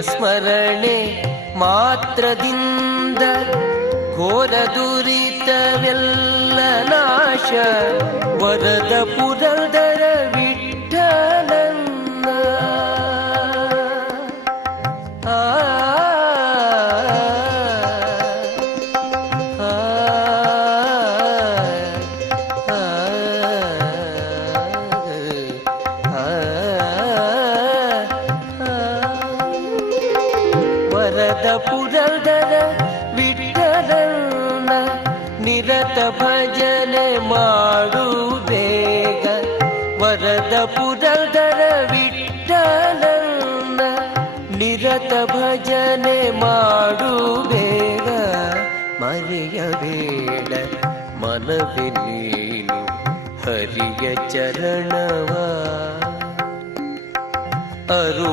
ಸ್ಮರಣೆ ಮಾತ್ರದಿಂದ ಘೋರ ದುರಿತವೆಲ್ಲ ನಾಶ. ವರದ ಪುರಂದರ ವಿಠಲನ್ನ ವರದ ಪುರಂದರ ವಿಠಲನ್ನ ನಿರತ ಭಜನೆ ಮಾಡು ಬೇಗ. ವರದ ಪುರಂದರ ವಿಠಲನ್ನ ನಿರತ ಭಜನೆ ಮಾಡು ಬೇಗ. ಮರೆಯಬೇಡ ಮನವೇ ನೀನು ಹರಿಯ ಚರಣವ.